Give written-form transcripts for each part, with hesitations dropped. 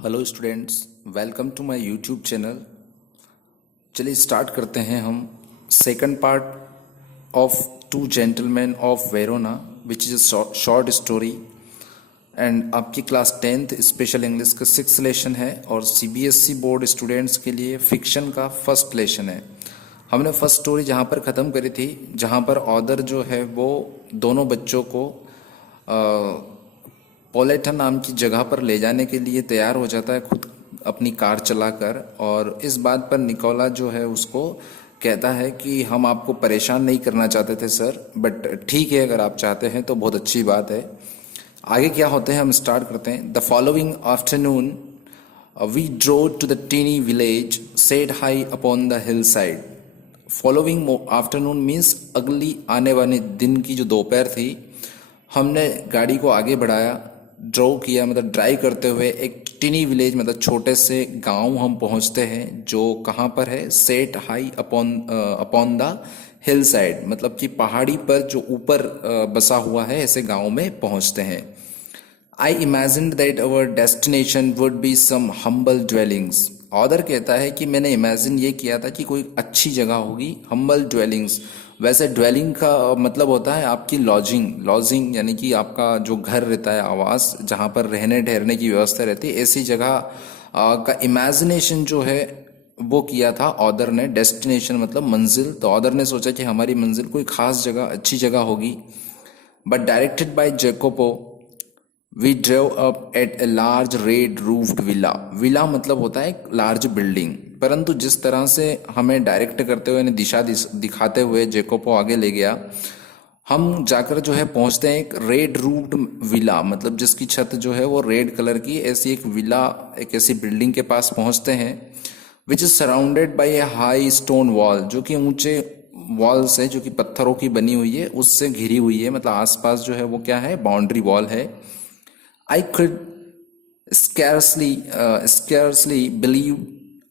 Hello students, welcome to my YouTube channel. चलिए start करते हैं हम second part of two gentlemen of Verona which is a short story. And आपकी class 10th special English का 6th lesson है और CBSE board students के लिए फिक्शन का फर्स्ट लेसन है। हमने फर्स्ट स्टोरी जहाँ पर ख़त्म करी थी, जहाँ पर ऑदर जो है वो दोनों बच्चों को पोलेटन नाम की जगह पर ले जाने के लिए तैयार हो जाता है खुद अपनी कार चलाकर। और इस बात पर निकोला जो है उसको कहता है कि हम आपको परेशान नहीं करना चाहते थे सर, बट ठीक है अगर आप चाहते हैं तो बहुत अच्छी बात है। आगे क्या होते हैं हम स्टार्ट करते हैं। The following afternoon we drove to the tiny village set high upon the hill side. Following afternoon means अगली आने वाले दिन की जो दोपहर थी, हमने गाड़ी को आगे बढ़ाया, ड्रॉ किया मतलब ड्राइव करते हुए एक टिनी विलेज मतलब छोटे से गांव हम पहुंचते हैं जो कहाँ पर है, set high upon the hill side, मतलब कि पहाड़ी पर जो ऊपर बसा हुआ है ऐसे गांव में पहुंचते हैं। I imagined that our destination would be some humble dwellings. Author कहता है कि मैंने इमेजिन ये किया था कि कोई अच्छी जगह होगी, हम्बल ड्वेलिंग्स। वैसे ड्वेलिंग का मतलब होता है आपकी लॉजिंग, लॉजिंग यानी कि आपका जो घर रहता है, आवास जहाँ पर रहने ठहरने की व्यवस्था रहती है, ऐसी जगह का इमेजिनेशन जो है वो किया था ऑदर ने। डेस्टिनेशन मतलब मंजिल, तो ऑदर ने सोचा कि हमारी मंजिल कोई खास जगह, अच्छी जगह होगी। But directed by Jacopo we drove up at a large red roofed villa. Villa मतलब होता है एक लार्ज बिल्डिंग, परंतु जिस तरह से हमें डायरेक्ट करते हुए, दिशा दिखाते हुए जेकोपो आगे ले गया, हम जाकर जो है पहुंचते हैं एक रेड रूफ्ड विला, मतलब जिसकी छत जो है वो रेड कलर की, ऐसी एक विला, एक ऐसी बिल्डिंग के पास पहुंचते हैं। Which is surrounded by A high stone wall, जो कि ऊंचे वॉल से, जो कि पत्थरों की बनी हुई है, उससे घिरी हुई है, मतलब आसपास जो है वो क्या है, बाउंड्री वॉल है। I could scarcely believe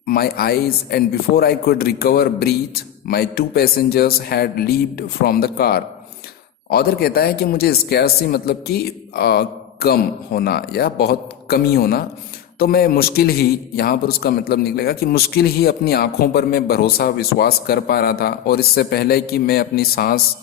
my eyes, and before I could recover breath, my two passengers had leaped from the car. Author कहता है कि मुझे स्कैर्सली मतलब कि कम होना या बहुत कमी होना, तो मैं मुश्किल ही, यहाँ पर उसका मतलब निकलेगा कि मुश्किल ही अपनी आंखों पर मैं भरोसा विश्वास कर पा रहा था। और इससे पहले कि मैं अपनी सांस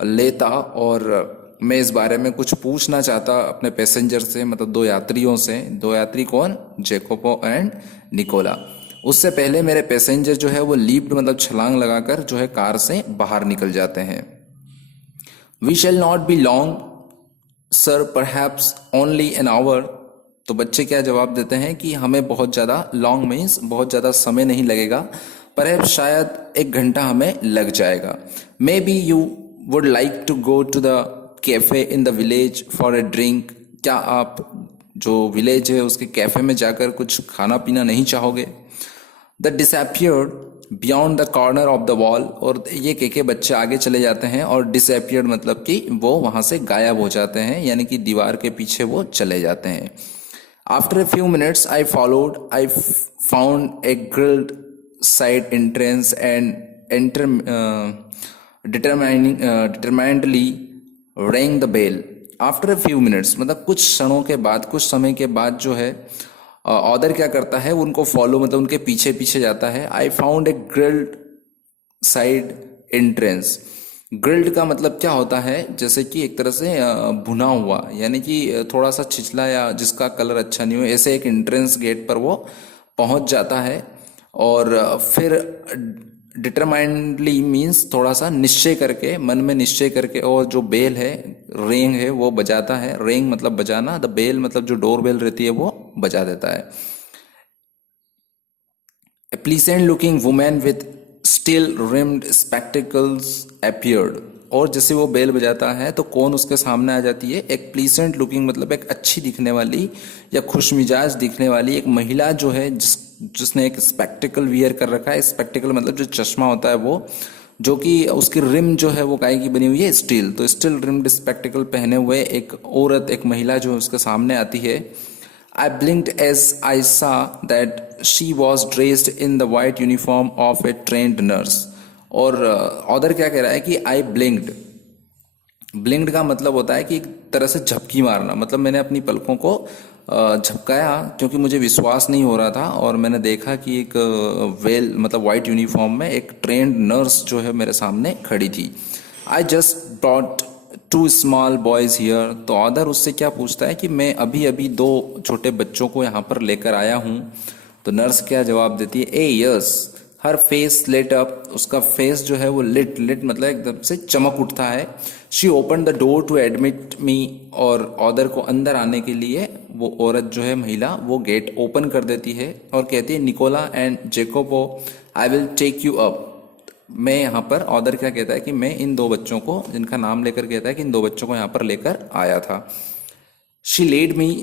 लेता और मैं इस बारे में कुछ पूछना चाहता अपने पैसेंजर से, मतलब दो यात्रियों से। दो यात्री कौन? जेकोपो एंड निकोला। उससे पहले मेरे पैसेंजर जो है वो लीप्ड मतलब छलांग लगाकर जो है कार से बाहर निकल जाते हैं। We shall not be long sir, perhaps only an hour. तो बच्चे क्या जवाब देते हैं कि हमें बहुत ज़्यादा, लॉन्ग मीन्स बहुत ज़्यादा समय नहीं लगेगा, परहैप्स शायद 1 घंटा हमें लग जाएगा। Maybe you would like to go to the cafe in the village for a drink. क्या आप जो विलेज है उसके कैफे में जाकर कुछ खाना पीना नहीं चाहोगे? The disappeared beyond the corner of the wall. और ये के बच्चे आगे चले जाते हैं, और डिसअपियर्ड मतलब कि वो वहां से गायब हो जाते हैं, यानी कि दीवार के पीछे वो चले जाते हैं। After a few minutes I followed, I found a grilled side entrance and enter determinedly rang the bell. After a few minutes मतलब कुछ क्षणों के बाद, कुछ समय के बाद जो है ऑदर क्या करता है, उनको फॉलो मतलब उनके पीछे पीछे जाता है। आई found a grilled side entrance. Grilled का मतलब क्या होता है, जैसे कि एक तरह से भुना हुआ, यानी कि थोड़ा सा छिछला या जिसका कलर अच्छा नहीं हो, ऐसे एक एंट्रेंस गेट पर वो पहुंच जाता है। और फिर डिटरमाइंडली मीन्स थोड़ा सा निश्चय करके, मन में निश्चय करके, और जो बेल है, रेंग है, वो बजाता है। रेंग मतलब बजाना, द बेल मतलब जो डोर बेल रहती है वो बजा देता है। A pleasant looking women with steel rimmed spectacles appeared. और जैसे वो बेल बजाता है तो कौन उसके सामने आ जाती है? एक प्लीसेंट लुकिंग मतलब एक अच्छी दिखने वाली या खुशमिजाज दिखने वाली एक महिला जो है, जिसने एक स्पेक्टिकल वियर कर रखा है। स्पेक्टिकल मतलब जो चश्मा होता है वो, जो कि उसकी रिम जो है वो काहे की बनी हुई है? स्टील। तो स्टील रिम्ड स्पेक्टिकल पहने हुए एक औरत, एक महिला जो उसके सामने आती है। आई ब्लिंक्ड as I saw that she was dressed in the white uniform of a trained nurse. और ऑदर क्या कह रहा है कि आई ब्लिंक्ड, ब्लिंक्ड का मतलब होता है कि एक तरह से झपकी मारना, मतलब मैंने अपनी पलकों को झपकाया, क्योंकि मुझे विश्वास नहीं हो रहा था और मैंने देखा कि एक वेल मतलब वाइट यूनिफॉर्म में एक ट्रेंड नर्स जो है मेरे सामने खड़ी थी। I just brought two small boys here. तो ऑदर उससे क्या पूछता है कि मैं अभी अभी दो छोटे बच्चों को यहाँ पर लेकर आया हूँ। तो नर्स क्या जवाब देती है, ए यस। हर फेस लिट अप, उसका फेस जो है वो लिट लिट मतलब एकदम से चमक उठता है। She open the door to admit me, और ऑदर को अंदर आने के लिए वो औरत जो है महिला वो गेट ओपन कर देती है और कहती है, Nicola and Jacopo, I will take you up. मैं यहाँ पर ऑदर क्या कहता है कि मैं इन दो बच्चों को, जिनका नाम लेकर कहता है कि इन दो बच्चों को यहाँ पर लेकर आया था। She led me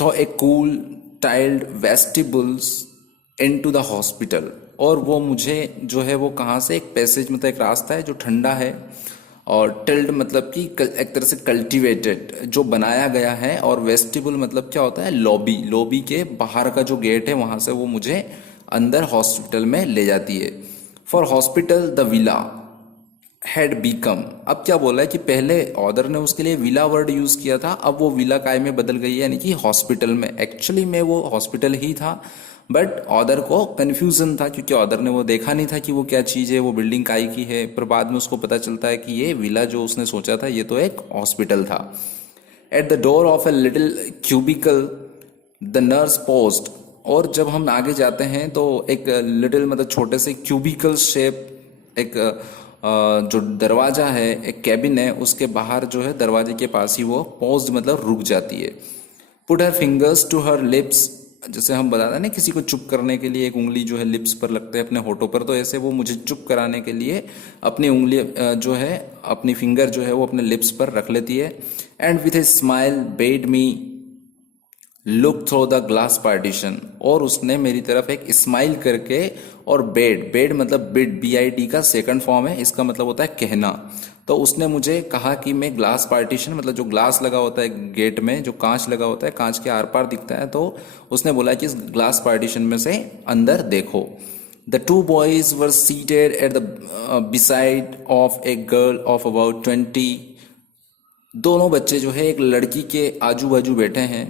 through a cool tiled vestibules into the hospital. और वो मुझे जो है वो कहाँ से, एक पैसेज मतलब एक रास्ता है जो ठंडा है, और टिल्ड मतलब कि एक तरह से कल्टीवेटेड जो बनाया गया है, और वेस्टिबल मतलब क्या होता है, लॉबी। लॉबी के बाहर का जो गेट है वहां से वो मुझे अंदर हॉस्पिटल में ले जाती है। For hospital the villa had become. अब क्या बोला है कि पहले ऑदर ने उसके लिए विला वर्ड यूज किया था, अब वो विला काय में बदल गई है, यानी कि हॉस्पिटल में। एक्चुअली में वो हॉस्पिटल ही था, बट ऑदर को कंफ्यूजन था क्योंकि ऑदर ने वो देखा नहीं था कि वो क्या चीज़ है, वो बिल्डिंग काय की है। पर बाद में उसको पता चलता है कि ये विला जो उसने सोचा था ये तो एक हॉस्पिटल था। At the door of a little cubicle the nurse paused. और जब हम आगे जाते हैं तो एक लिटिल मतलब छोटे से क्यूबिकल शेप एक जो दरवाजा है, एक कैबिन है, उसके बाहर जो है दरवाजे के पास ही वो पॉज्ड मतलब रुक जाती है। Put her fingers to her lips. जैसे हम बताते हैं ना किसी को चुप करने के लिए एक उंगली जो है लिप्स पर लगते हैं अपने होठों पर, तो ऐसे वो मुझे चुप कराने के लिए अपनी उंगली जो है अपनी फिंगर जो है वो अपने लिप्स पर रख लेती है। And with a smile bed me look through the glass partition. और उसने मेरी तरफ एक स्माइल करके, और बेड, बेड मतलब बिड, BID का सेकंड फॉर्म है, इसका मतलब होता है कहना। तो उसने मुझे कहा कि मैं ग्लास पार्टीशन मतलब जो ग्लास लगा होता है गेट में, जो कांच लगा होता है, कांच के आर पार दिखता है, तो उसने बोला कि इस ग्लास पार्टीशन में से अंदर देखो। The two boys were seated at the beside of a girl of about 20। दोनों बच्चे जो है एक लड़की के आजू बाजू बैठे हैं,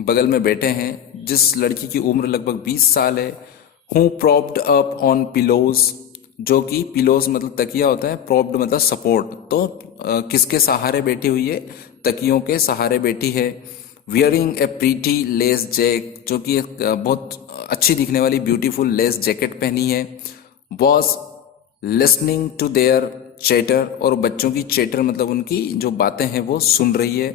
बगल में बैठे हैं, जिस लड़की की उम्र लगभग 20 साल है। हूँ प्रॉप्ड अप ऑन पिलोज, जो कि पिलोज मतलब तकिया होता है, प्रॉप्ड मतलब सपोर्ट। तो किसके सहारे बैठी हुई है, तकियों के सहारे बैठी है। वियरिंग ए प्रीटी लेस जैक, जो कि एक बहुत अच्छी दिखने वाली ब्यूटीफुल लेस जैकेट पहनी है। Was listening to their chatter, और बच्चों की चैटर मतलब उनकी जो बातें हैं वो सुन रही है।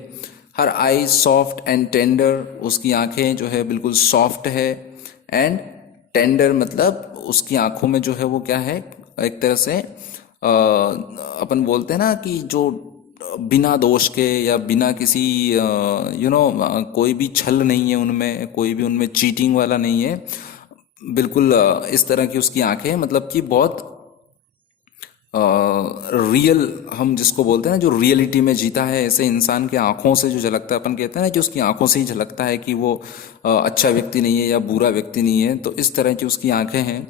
हर आई सॉफ्ट एंड टेंडर, उसकी आंखें जो है बिल्कुल सॉफ्ट है। एंड टेंडर मतलब उसकी आंखों में जो है वो क्या है, एक तरह से अपन बोलते हैं ना कि जो बिना दोष के या बिना किसी कोई भी छल नहीं है उनमें, कोई भी उनमें चीटिंग वाला नहीं है, बिल्कुल इस तरह की उसकी आंखें, मतलब कि बहुत रियल, हम जिसको बोलते हैं ना जो रियलिटी में जीता है, ऐसे इंसान के आंखों से जो झलकता है, अपन कहते हैं ना कि उसकी आंखों से ही झलकता है कि वो अच्छा व्यक्ति नहीं है या बुरा व्यक्ति नहीं है, तो इस तरह की उसकी आंखें हैं।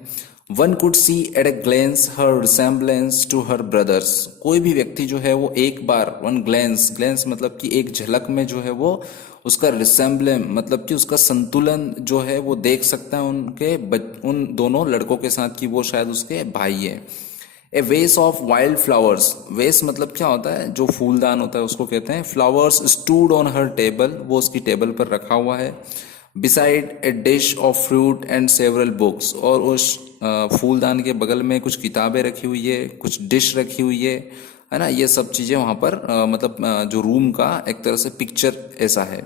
One could see at a glance her resemblance to her brothers. कोई भी व्यक्ति जो है वो एक बार, वन ग्लेंस, ग्लेंस मतलब कि एक झलक में जो है वो उसका रिसेम्बलेंस मतलब कि उसका संतुलन जो है वो देख सकता है उन दोनों लड़कों के साथ कि वो शायद उसके भाई है। ए वेस ऑफ वाइल्ड फ्लावर्स, वेस मतलब क्या होता है, जो फूलदान होता है उसको कहते हैं। Flowers stood on her table, वो उसकी टेबल पर रखा हुआ है। Beside A dish of fruit and several books, और उस फूलदान के बगल में कुछ किताबें रखी हुई है, कुछ डिश रखी हुई है ना। ये सब चीजें वहां पर मतलब जो रूम का एक तरह से पिक्चर ऐसा है।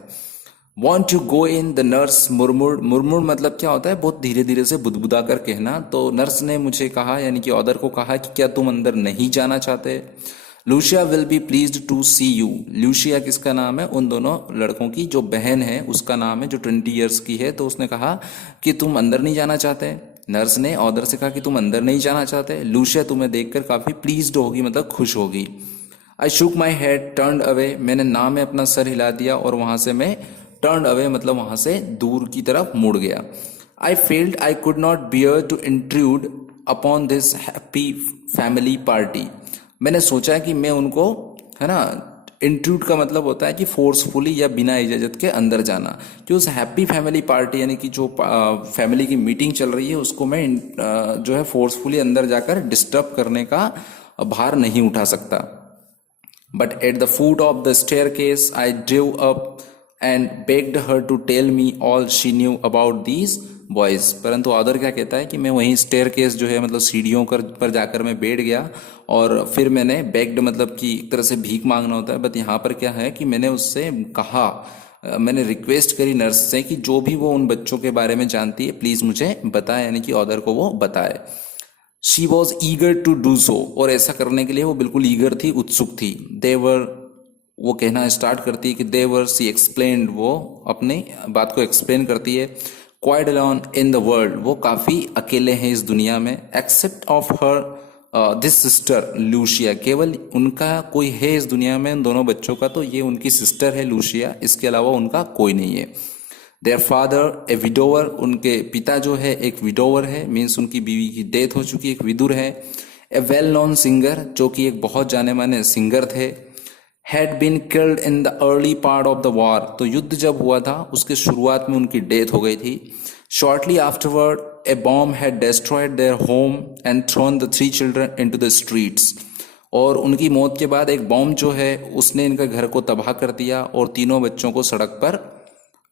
Want to go in, the nurse murmur, murmur मतलब क्या होता है, बहुत धीरे धीरे से बुदबुदा कर कहना। तो नर्स ने मुझे कहा, यानी कि ऑदर को कहा कि क्या तुम अंदर नहीं जाना चाहते। Lucia will be pleased to see you. Lucia किसका नाम है, उन दोनों लड़कों की जो बहन है उसका नाम है, जो 20 ईयर्स की है। तो उसने कहा कि तुम अंदर नहीं जाना चाहते। नर्स ने ऑदर से कहा कि तुम अंदर नहीं जाना चाहते। लूशिया तुम्हें देखकर काफी प्लीज्ड होगी, मतलब खुश होगी। आई शुक माई हेड टर्न अवे, मैंने ना में अपना सर हिला दिया और वहां से मैं टर्न अवे मतलब वहां से दूर की तरफ मुड़ गया। I failed I could not bear to intrude upon this happy family party. मैंने सोचा कि मैं उनको, है ना, इंट्रूड का मतलब होता है कि फोर्सफुली या बिना इजाजत के अंदर जाना। कि उस हैप्पी फैमिली पार्टी यानी कि जो फैमिली की मीटिंग चल रही है उसको मैं जो है फोर्सफुली अंदर जाकर डिस्टर्ब करने का भार नहीं उठा सकता। But at the foot of the staircase, I drew up and begged her to tell me all she knew about these boys. परंतु ऑदर क्या कहता है कि मैं वहीं स्टेयरकेस जो है मतलब सीढ़ियों पर जाकर मैं बैठ गया और फिर मैंने बेग्ड मतलब कि एक तरह से भीख मांगना होता है, बट यहाँ पर क्या है कि मैंने उससे कहा, मैंने रिक्वेस्ट करी नर्स से कि जो भी वो उन बच्चों के बारे में जानती है प्लीज मुझे बताए, यानी कि ऑदर को वो बताए। She was eager to do so, और ऐसा करने के लिए वो बिल्कुल ईगर थी, उत्सुक थी। देवर, वो कहना स्टार्ट करती है कि देवर, सी एक्सप्लेन्ड, वो अपनी बात को एक्सप्लेन करती है। Quite alone in the world, वो काफी अकेले हैं इस दुनिया में। Except of her this sister Lucia, केवल उनका कोई है इस दुनिया में उन दोनों बच्चों का, तो ये उनकी सिस्टर है लूशिया, इसके अलावा उनका कोई नहीं है। देयर फादर ए विडोवर, उनके पिता जो है एक विडोवर है, मीन्स उनकी बीवी की डेथ हो चुकी, एक विदुर है। ए वेल नोन सिंगर, जो कि एक बहुत जाने माने सिंगर थे। Had been killed in the early part of the war, तो युद्ध जब हुआ था उसके शुरुआत में उनकी डेथ हो गई थी। Shortly afterward a bomb had destroyed their home and thrown the 3 children into the streets, और उनकी मौत के बाद एक बॉम्ब जो है उसने इनके घर को तबाह कर दिया और तीनों बच्चों को सड़क पर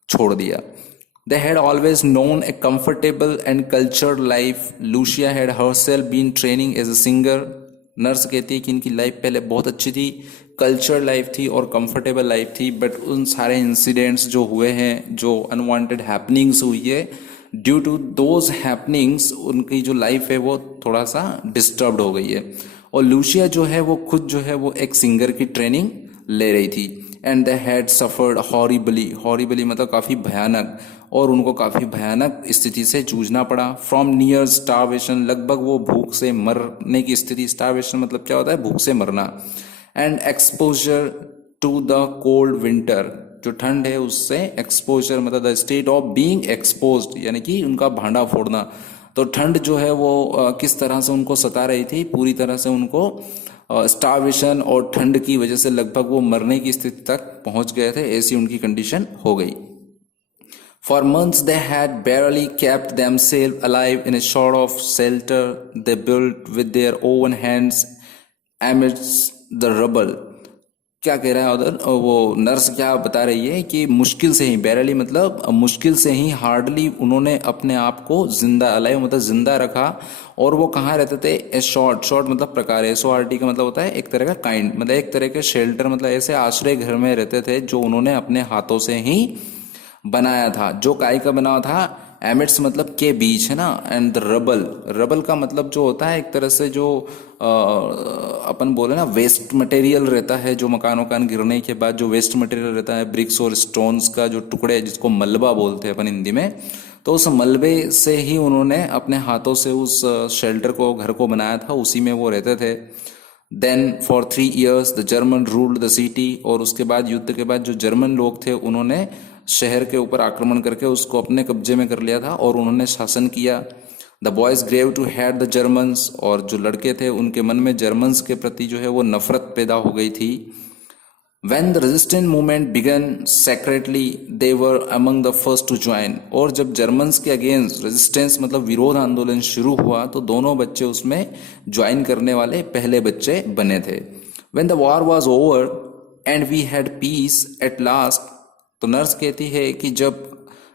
छोड़ दिया। They had always known a comfortable and cultured life. Lucia had herself been training as a singer. Nurse कहती है कि इनकी लाइफ पहले बहुत अच्छी थी, कल्चर लाइफ थी और कंफर्टेबल लाइफ थी, बट उन सारे इंसिडेंट्स जो हुए हैं, जो अनवांटेड हैपनिंग्स हुई है, ड्यू टू दोज हैपनिंग्स उनकी जो लाइफ है वो थोड़ा सा डिस्टर्ब्ड हो गई है। और लूशिया जो है वो खुद जो है वो एक सिंगर की ट्रेनिंग ले रही थी। And they had suffered horribly, horribly मतलब काफ़ी भयानक, और उनको काफ़ी भयानक स्थिति से जूझना पड़ा। फ्रॉम नियर स्टारवेशन, लगभग वो भूख से मरने की स्थिति। स्टारवेशन मतलब क्या होता है, भूख से मरना। And exposure to the cold winter, जो ठंड है उससे एक्सपोजर मतलब the state of being exposed, यानी कि उनका भांडा फोड़ना। तो ठंड जो है वो किस तरह से उनको सता रही थी, पूरी तरह से उनको स्टारवेशन और ठंड की वजह से लगभग वो मरने की स्थिति तक पहुंच गए थे, ऐसी उनकी कंडीशन हो गई। For months they had barely kept themselves alive in a sort of shelter they built with their own hands amidst the rubble. क्या कह रहा है उधर वो नर्स, क्या बता रही है कि मुश्किल से ही, बैरली मतलब मुश्किल से ही, हार्डली उन्होंने अपने आप को जिंदा, अलाइव मतलब जिंदा रखा। और वो कहाँ रहते थे, ए शॉर्ट, शॉर्ट मतलब प्रकार, SORT का मतलब होता है एक तरह का काइंड, मतलब एक तरह के शेल्टर, मतलब ऐसे आश्रय घर में रहते थे जो उन्होंने अपने हाथों से ही बनाया था। जो काय का बना था, एमिट्स मतलब के बीच है ना, एंड द रबल, रबल का मतलब जो होता है एक तरह से जो अपन बोले ना वेस्ट मटेरियल रहता है, जो मकान वकान गिरने के बाद जो वेस्ट मटेरियल रहता है, ब्रिक्स और स्टोन्स का जो टुकड़े जिसको मलबा बोलते हैं अपन हिंदी में, तो उस मलबे से ही उन्होंने अपने हाथों से उस शेल्टर को, घर को बनाया था, उसी में वो रहते थे। Then for 3 years the German ruled the city, और उसके बाद युद्ध के बाद जो जर्मन लोग थे उन्होंने शहर के ऊपर आक्रमण करके उसको अपने कब्जे में कर लिया था और उन्होंने शासन किया। The boys grew to hate the Germans, और जो लड़के थे उनके मन में जर्मन्स के प्रति जो है वो नफरत पैदा हो गई थी। When the resistance movement began secretly, they were among the first to join. और जब जर्मन्स के अगेंस्ट रेजिस्टेंस मतलब विरोध आंदोलन शुरू हुआ तो दोनों बच्चे उसमें ज्वाइन करने वाले पहले बच्चे बने थे। When the war was over and we had peace at last, तो नर्स कहती है कि जब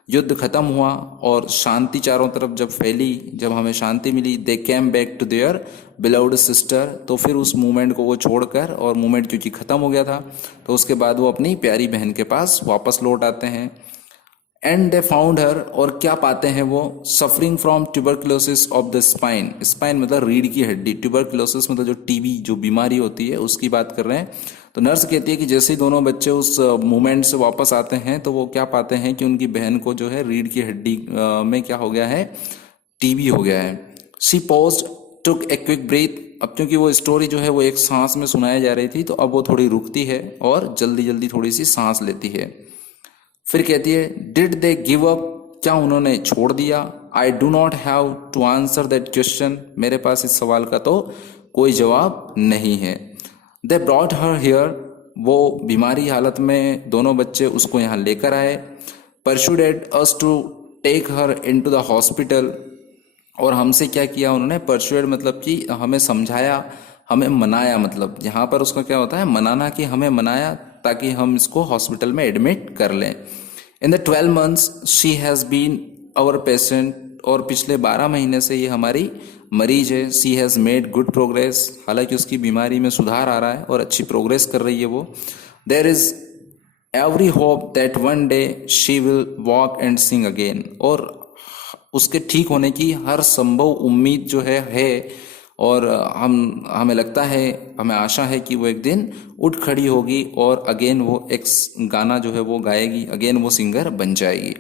युद्ध खत्म हुआ और शांति चारों तरफ जब फैली, जब हमें शांति मिली, they came back to their beloved sister, तो फिर उस मूवमेंट को वो छोड़कर, और मूवमेंट क्योंकि खत्म हो गया था तो उसके बाद वो अपनी प्यारी बहन के पास वापस लौट आते हैं। एंड दे फाउंड हर, और क्या पाते हैं वो, suffering from tuberculosis of the spine, spine मतलब रीढ़ की हड्डी, ट्यूबरक्लोसिस मतलब जो टीबी जो बीमारी होती है उसकी बात कर रहे हैं। तो नर्स कहती है कि जैसे ही दोनों बच्चे उस मूवमेंट से वापस आते हैं तो वो क्या पाते हैं कि उनकी बहन को जो है रीढ़ की हड्डी में क्या हो गया है, टीबी हो गया है। She paused, took a quick breath, अब क्योंकि वो स्टोरी जो है वो एक सांस में सुनाई जा रही थी तो अब वो थोड़ी रुकती है और जल्दी जल्दी थोड़ी सी सांस लेती है। फिर कहती है, डिड दे गिव अप, क्या उन्होंने छोड़ दिया। I do not have to answer that question, मेरे पास इस सवाल का तो कोई जवाब नहीं है। दे ब्रॉट हर हियर, वो बीमारी हालत में दोनों बच्चे उसको यहाँ लेकर आए, persuaded us to take her into the hospital. और हमसे क्या किया उन्होंने, परसुएड मतलब कि हमें समझाया, हमें मनाया, मतलब यहाँ पर उसका क्या होता है मनाना, कि हमें मनाया ताकि हम इसको हॉस्पिटल में एडमिट कर लें। In the 12 months she has been our patient, और पिछले 12 महीने से ये हमारी मरीज है। She has made good progress, हालांकि उसकी बीमारी में सुधार आ रहा है और अच्छी प्रोग्रेस कर रही है वो। There is every hope that one day she will walk and sing again, और उसके ठीक होने की हर संभव उम्मीद जो है। और हमें लगता है, हमें आशा है कि वो एक दिन उठ खड़ी होगी और अगेन वो एक गाना जो है वो गाएगी, अगेन वो सिंगर बन जाएगी।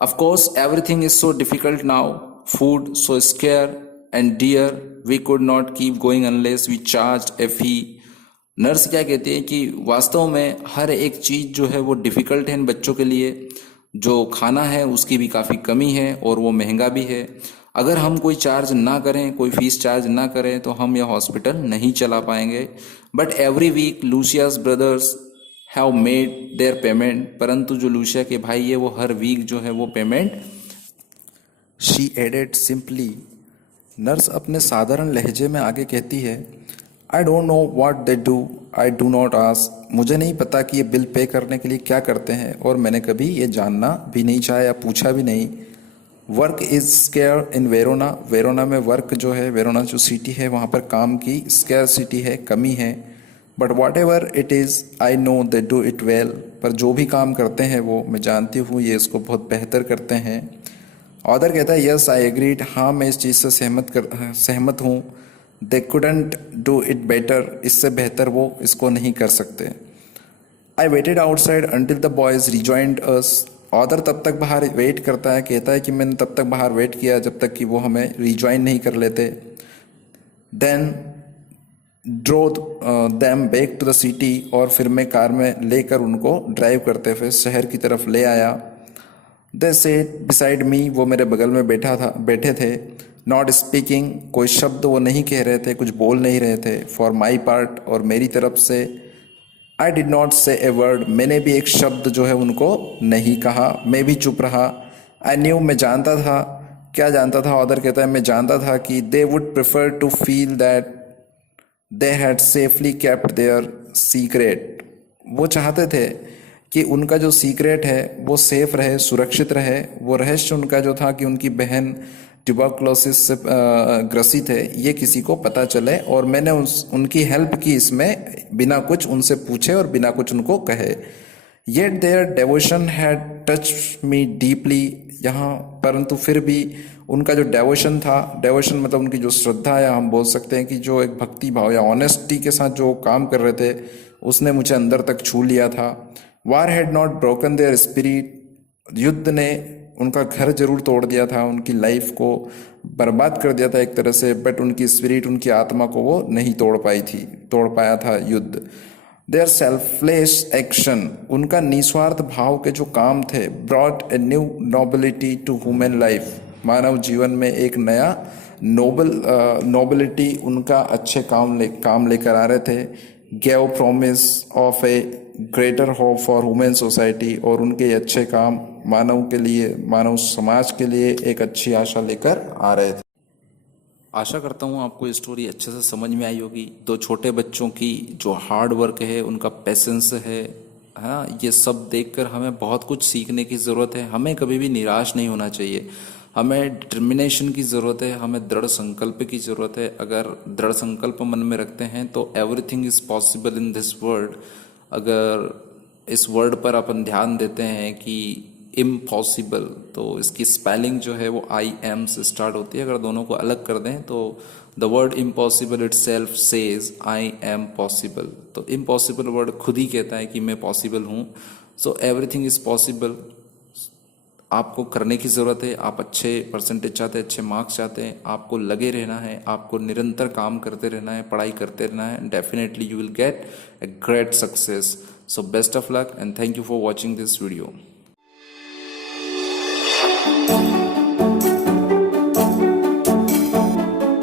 Of course, everything is so difficult now. Food so scarce and dear. We could not keep going unless we charged a fee. Nurse क्या कहती है कि वास्तव में हर एक चीज़ जो है वो डिफ़िकल्ट है इन बच्चों के लिए। जो खाना है उसकी भी काफ़ी कमी है और वो महंगा भी है। अगर हम कोई चार्ज ना करें, कोई फीस चार्ज ना करें, तो हम यह हॉस्पिटल नहीं चला पाएंगे। But every week Lucia's brothers have made their payment, परंतु जो लूसिया के भाई है वो हर वीक जो है वो payment. She added simply, nurse अपने साधारण लहजे में आगे कहती है, I don't know what they do, I do not ask, मुझे नहीं पता कि ये बिल पे करने के लिए क्या करते हैं और मैंने कभी ये जानना भी नहीं चाहा या पूछा भी नहीं। Work is square in Verona, Verona में वर्क जो है, वेरोना जो सिटी है वहाँ पर काम की स्केयर सिटी है, कमी है। But what ever it is I know they do it well, पर जो भी काम करते हैं वो मैं जानती हूँ ये इसको बहुत बेहतर करते हैं। ऑदर कहता है यस आई एग्रीड, हाँ मैं इस चीज़ से सहमत हूँ। They couldn't do it better, इससे बेहतर वो इसको नहीं कर सकते। I waited outside until the boys rejoined us, author तब तक बाहर वेट करता है, कहता है कि मैंने तब तक बाहर वेट किया जब तक कि वो हमें रिजॉइन नहीं कर लेते। Then drove them back to the city, और फिर मैं कार में लेकर उनको ड्राइव करते हुए शहर की तरफ ले आया। दे सेट बिसाइड मी, वो मेरे बगल में बैठे थे। नॉट स्पीकिंग, कोई शब्द वो नहीं कह रहे थे, कुछ बोल नहीं रहे थे। फॉर माई पार्ट, और मेरी तरफ से, आई डिड नॉट से ए वर्ड, मैंने भी एक शब्द जो है उनको नहीं कहा, मैं भी चुप रहा। आई न्यू, मैं जानता था, क्या जानता था, ऑदर कहता है मैं जानता था कि they would prefer to feel that they had safely kept their secret, वो चाहते थे कि उनका जो सीक्रेट है वो सेफ रहे, सुरक्षित रहे। वो रहस्य उनका जो था कि उनकी बहन ट्यूबरकुलोसिस से ग्रसित है, ये किसी को पता चले, और मैंने उनकी हेल्प की इसमें, बिना कुछ उनसे पूछे और बिना कुछ उनको कहे। Yet their devotion had touch me deeply, यहाँ परंतु फिर भी उनका जो डेवोशन था, डेवोशन मतलब उनकी जो श्रद्धा है, हम बोल सकते हैं कि जो एक भक्ति भाव या ऑनेस्टी के साथ जो काम कर रहे थे, उसने मुझे अंदर तक छू लिया था। War had not broken their spirit, युद्ध ने उनका घर जरूर तोड़ दिया था, उनकी लाइफ को बर्बाद कर दिया था एक तरह से, बट उनकी स्पिरिट, उनकी आत्मा को वो नहीं तोड़ पाया था युद्ध। देयर सेल्फलेस एक्शन, उनका निस्वार्थ भाव के जो काम थे, brought a new nobility to human life, मानव जीवन में एक नया नोबिलिटी उनका अच्छे काम लेकर आ रहे थे। Gave promise of A greater hope for human society, और उनके अच्छे काम मानव के लिए, मानव समाज के लिए एक अच्छी आशा लेकर आ रहे थे। आशा करता हूँ आपको ये स्टोरी अच्छे से समझ में आई होगी। दो छोटे बच्चों की जो हार्ड वर्क है, उनका पेशेंस है, हाँ, ये सब देखकर हमें बहुत कुछ सीखने की ज़रूरत है। हमें कभी भी निराश नहीं होना चाहिए, हमें डिटर्मिनेशन की ज़रूरत है, हमें दृढ़ संकल्प की ज़रूरत है। अगर दृढ़ संकल्प मन में रखते हैं तो everything is possible in this world. अगर इस वर्ड पर अपन ध्यान देते हैं कि इम्पॉसिबल, तो इसकी स्पेलिंग जो है वो आई एम से स्टार्ट होती है। अगर दोनों को अलग कर दें तो the word impossible it self says I am possible, तो इम्पॉसिबल वर्ड खुद ही कहता है कि मैं पॉसिबल हूँ। सो एवरीथिंग इज़ पॉसिबल, आपको करने की ज़रूरत है। आप अच्छे परसेंटेज चाहते हैं, अच्छे मार्क्स चाहते हैं, आपको लगे रहना है, आपको निरंतर काम करते रहना है, पढ़ाई करते रहना है। Definitely you will get a great success. So best of luck and thank you for watching this video.